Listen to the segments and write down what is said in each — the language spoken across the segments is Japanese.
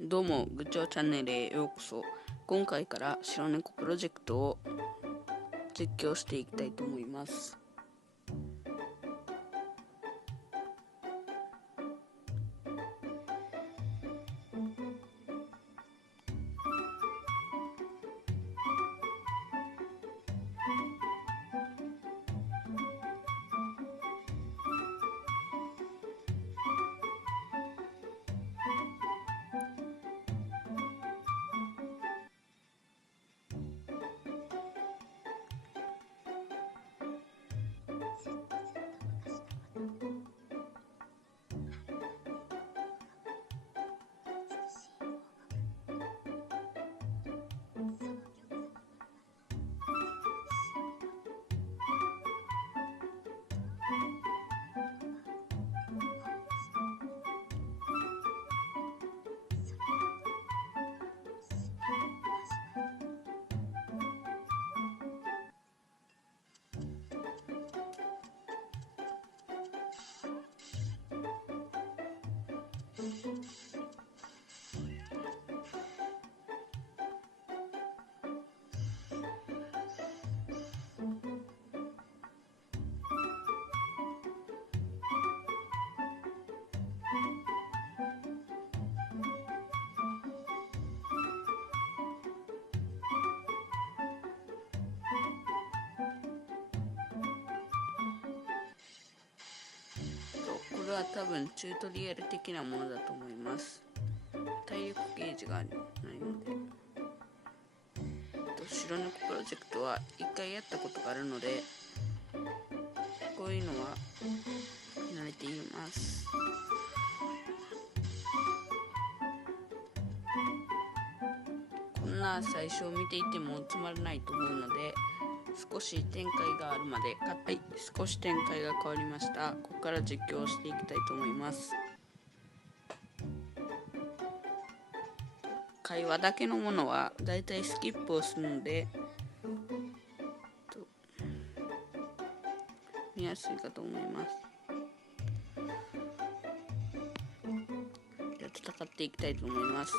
どうも、ぐちょうチャンネルへようこそ。今回から白猫プロジェクトを実況していきたいと思います。これは多分チュートリアル的なものだと思います。体力ゲージがないので、白猫プロジェクトは1回やったことがあるので、こういうのは慣れています。こんな最初見ていてもつまらないと思うので、少し展開があるまで少し展開が変わりました。ここから実況していきたいと思います。会話だけのものはだいたいスキップをするので見やすいかと思います。じゃあ戦っていきたいと思います。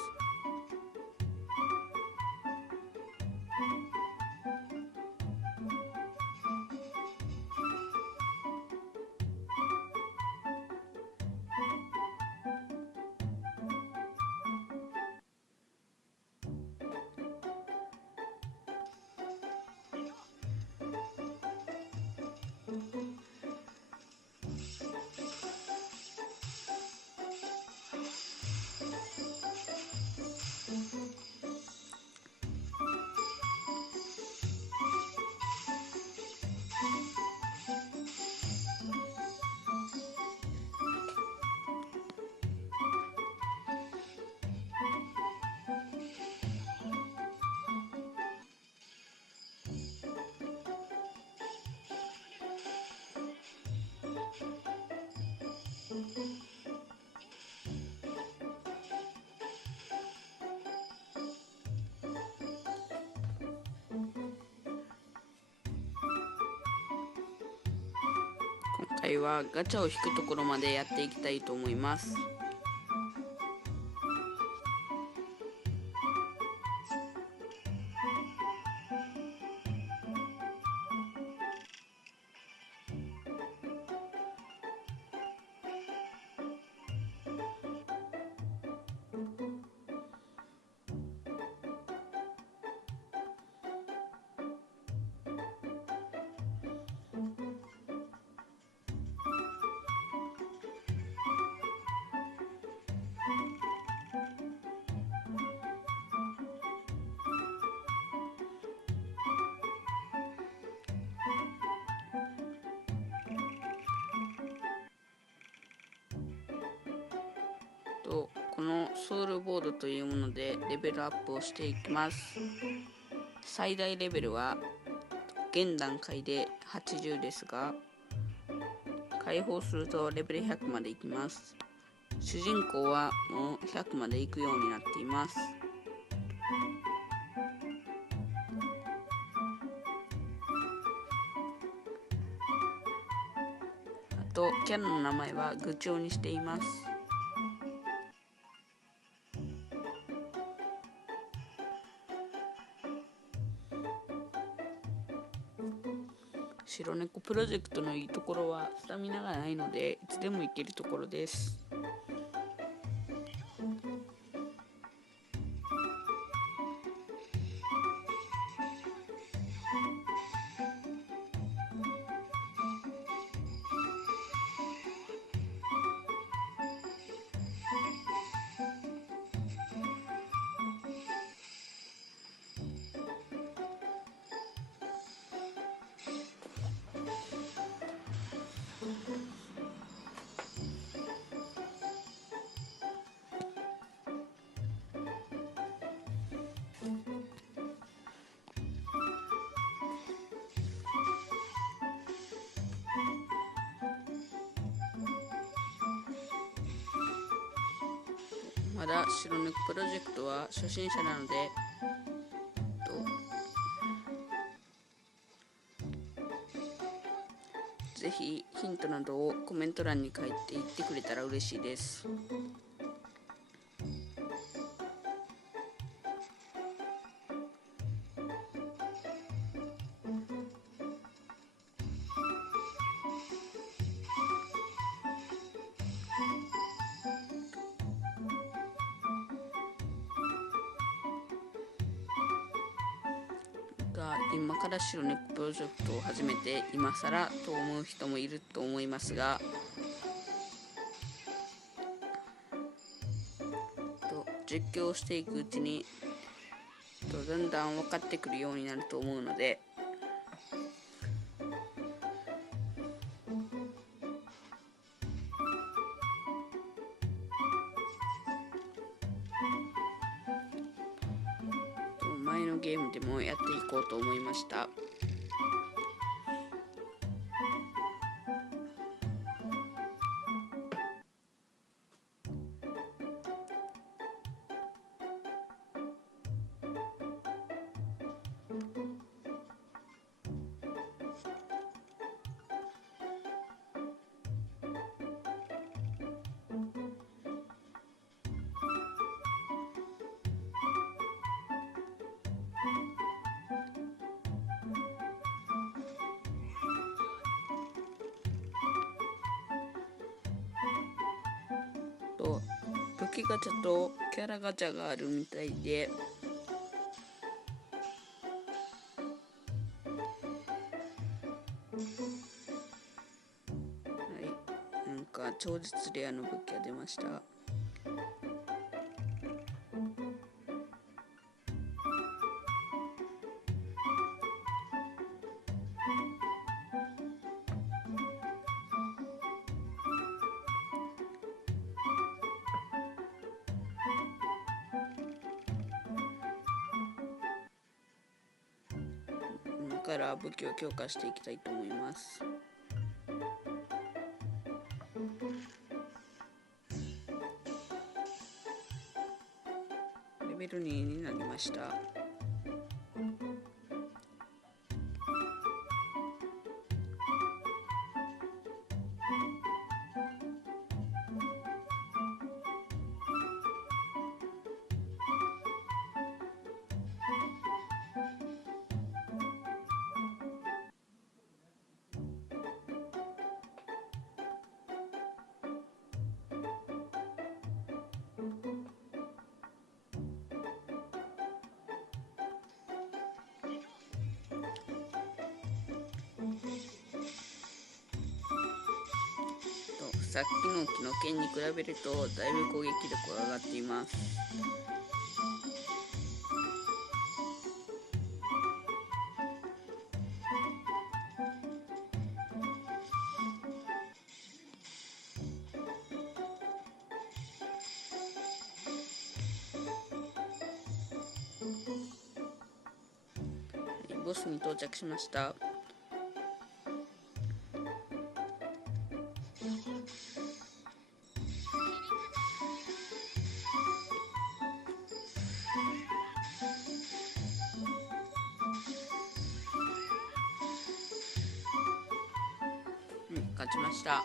今回はガチャを引くところまでやっていきたいと思います。このソウルボードというものでレベルアップをしていきます。最大レベルは現段階で80ですが、解放するとレベル100までいきます。主人公はもう100まで行くようになっています。あとキャラの名前はグチョウにしています。白猫プロジェクトのいいところはスタミナがないのでいつでも行けるところです。まだ白猫プロジェクトは初心者なのでぜひヒントなどをコメント欄に書いていってくれたら嬉しいです。が今から白猫プロジェクトを始めて今更と思う人もいると思いますが、実況していくうちにだんだん分かってくるようになると思うので、前のゲームでもやっていこうと思いました。武器ガチャとキャラガチャがあるみたいで、なんか超絶レアの武器が出ました。今から武器を強化していきたいと思います。レベル2になりました。さっきの木の剣に比べるとだいぶ攻撃力が上がっています。ボスに到着しました。勝ちました。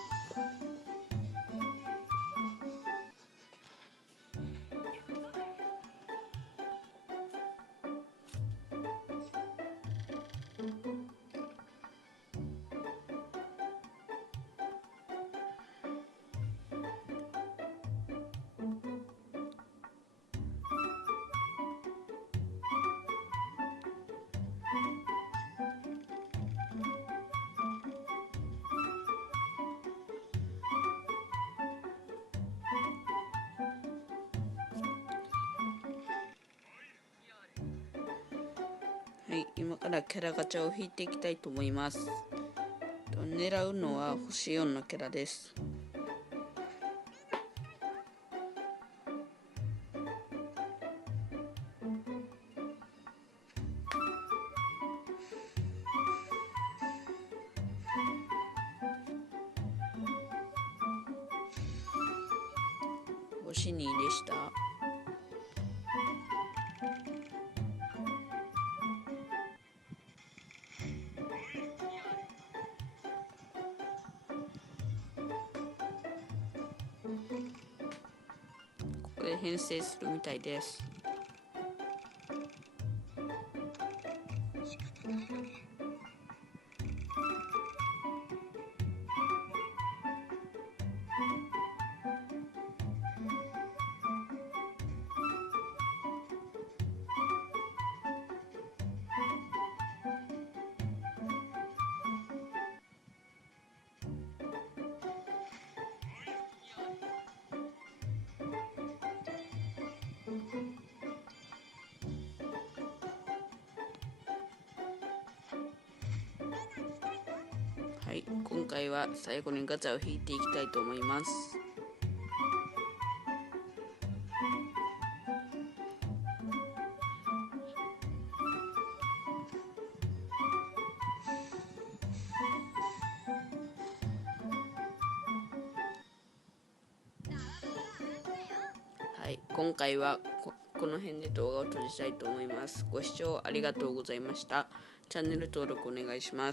はい、今からキャラガチャを引いていきたいと思います。狙うのは星4のキャラです。星2でした。ここで編成するみたいです。はい、今回は最後にガチャを引いていきたいと思います。はい、今回はこの辺で動画を閉じたいと思います。ご視聴ありがとうございました。チャンネル登録お願いします。